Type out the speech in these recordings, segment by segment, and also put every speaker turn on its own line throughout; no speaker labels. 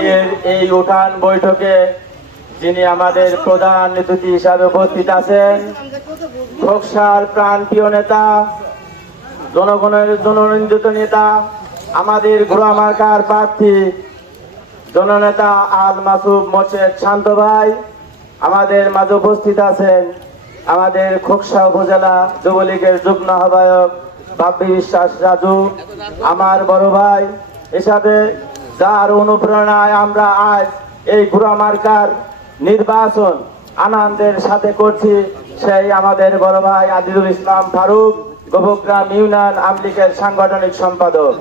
আজকের এই উঠান বৈঠকে যিনি আমাদের প্রধান অতিথি হিসাবে উপস্থিত আছেন খোকসার প্রাণপ্রিয় নেতা, জনগণের জনরঞ্জিত নেতা, আমাদের ঘোড়া প্রার্থী, জননেতা আল মাসুব মোর্শেদ শান্ত ভাই, আমাদের মাঝে উপস্থিত আছেন আমাদের খোকসা উপজেলা যুবলীগের যুগ্ম আহ্বায়ক বাপ্পি বিশ্বাস রাজু, আমার বড় ভাই হিসাবে যার অনুপ্রেরণায় আমরা আজ এই ঘোড়া মার্কার নির্বাচন আনন্দের সাথে করছি। সেই আমাদের বড় ভাই আদিদুল ইসলাম ফারুক গোবগ্রাম ইউনিয়ন আমলিকের সাংগঠনিক সম্পাদক।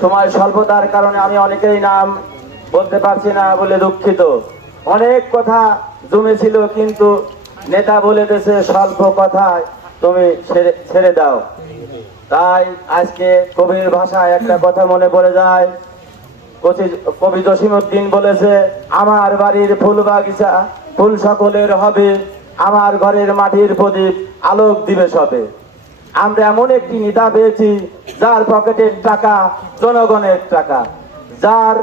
সময় স্বল্পতার কারণে আমি অনেকেই নাম বলতে পারছি না বলে দুঃখিত। অনেক কথা জমেছিল, কিন্তু নেতা বলে দেশে স্বল্প কথায় তুমি ছেড়ে দাও। তাই আজকে কবির ভাষায় একটা কথা মনে পড়ে যায় কবি জসিমুদ্দিন বলেছে, আমার বাড়ির ফুল বাগিচা, ফুল সকলের হবে। আমার ঘরের মাটির প্রদীপ আলোক দিবে সবে। আমরা এমন একটি নেতা পেয়েছি, যার পকেটের টাকা, জনগণের টাকা। যার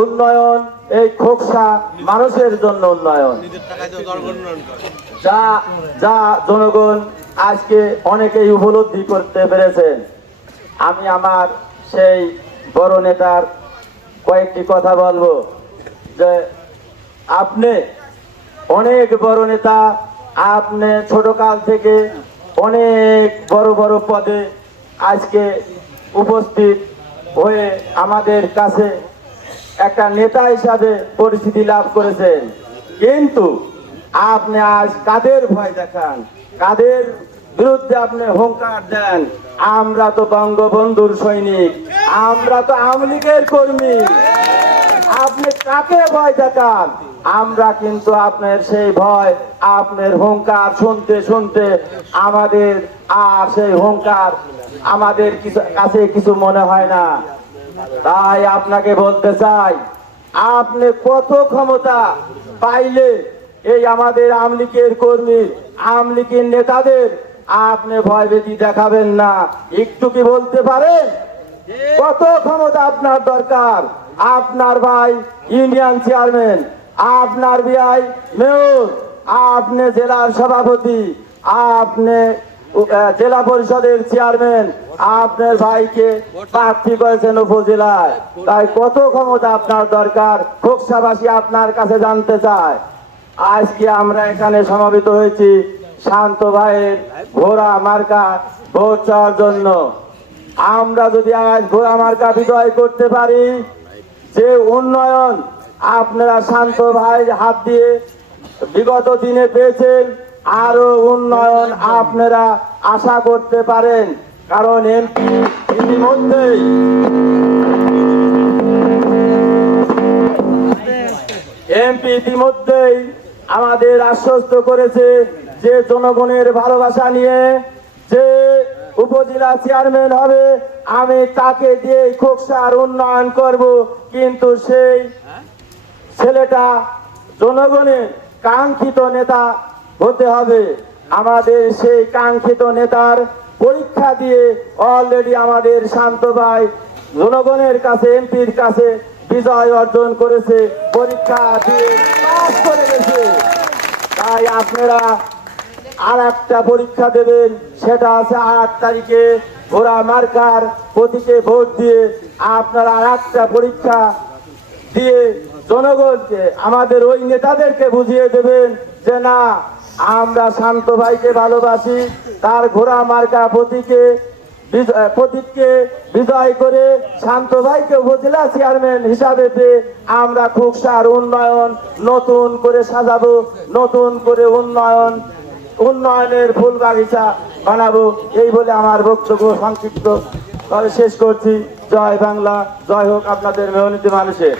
উন্নয়ন, এই খোকসা মানুষের জন্য উন্নয়ন। যা যা জনগণ আজকে অনেকেই উপলব্ধি করতে পেরেছেন। আমি আমার সেই বড় নেতার কয়েকটি কথা বলব। যে আপনি অনেক বড় নেতা, আপনি ছোট কাল থেকে অনেক বড় বড় পদে আজকে উপস্থিত হয়ে আমাদের কাছে একটা নেতা হিসাবে পরিচিতি লাভ করেছেন। কিন্তু আপনি আজ কাদের ভয় দেখান? কাদের বিরুদ্ধে আপনি হুঙ্কার দেন। আমরা তো বঙ্গবন্ধুর সৈনিক। আমরা তো আমলিগের কর্মী। আপনি কাকে ভয় দেখান? আমরা কিন্তু আপনার সেই ভয়, আপনার হুঙ্কার শুনতে শুনতে আমাদের আর সেই হুঙ্কার আমাদের কিছু কাছে কিছু মনে হয় না। তাই আপনাকে বলতে চাই, আপনি কত ক্ষমতা পাইলে এই আমাদের আমলিকের কর্মী আমলিকের নেতাদের আপনি ভয়ভীতি দেখাবেন না। একটু কি বলতে পারেন? কত ক্ষমতা আপনার দরকার? আপনার ভাই ইউনিয়ন চেয়ারম্যান, আপনার ভাই মেয়র, আপনি জেলার সভাপতি, আপনি জেলা পরিষদের চেয়ারম্যান, আপনার ভাইকে প্রার্থী করেছেন উপজেলায়। তাই কত ক্ষমতা আপনার দরকার? খোকসাবাসী আপনার কাছে জানতে চায়। আজকে আমরা এখানে সমাবেত হয়েছি। শান্ত ভাইয়ের ঘোড়া মার্কা ভোট জন্য। আমরা যদি আজ ঘোড়া মার্কা বিজয় করতে পারি, যে উন্নয়ন আপনারা শান্ত ভাই হাত দিয়ে বিগত দিনে পেয়েছেন, আরও উন্নয়ন আপনারা আশা করতে পারেন। কারণ এমপি ইতিমধ্যেই এমপি ইতিমধ্যেই আমাদের আশ্বস্ত করেছে যে জনগণের ভালোবাসা নিয়ে যে উপজেলা চেয়ারম্যান হবে, আমি তাকে দিয়ে খোকসার উন্নয়ন করব। কিন্তু সেই ছেলেটা জনগণের কাঙ্ক্ষিত নেতা হতে হবে। আমাদের সেই কাঙ্ক্ষিত নেতার পরীক্ষা দিয়ে অলরেডি আমাদের শান্ত ভাই জনগণের কাছে, এমপির কাছে বিজয় অর্জন করেছে, পরীক্ষা দিয়ে পাস করে গেছে। তাই আপনারা আর একটা পরীক্ষা দেবেন, সেটা আছে আট তারিখে ঘোড়া মার্কার প্রতীকে ভোট দিয়ে আপনারা আর একটা পরীক্ষা দিয়ে জনগণকে, আমাদের ওই নেতাদেরকে বুঝিয়ে দেবেন যে না, আমরা শান্ত ভাইকে ভালোবাসি, তার ঘোড়া মার্কা প্রতীকে প্রতীককে বিজয় করে শান্ত ভাইকে উপজেলা চেয়ারম্যান হিসাবে পেয়ে আমরা খুব সার উন্নয়ন নতুন করে সাজাবো, নতুন করে উন্নয়ন উন্নয়নের ফুল বাগিচা বানাবো, এই বলে আমার বক্তব্য সংক্ষিপ্ত। শেষ করছি। জয় বাংলা, জয় হোক আপনাদের মেহনীতি মানুষের।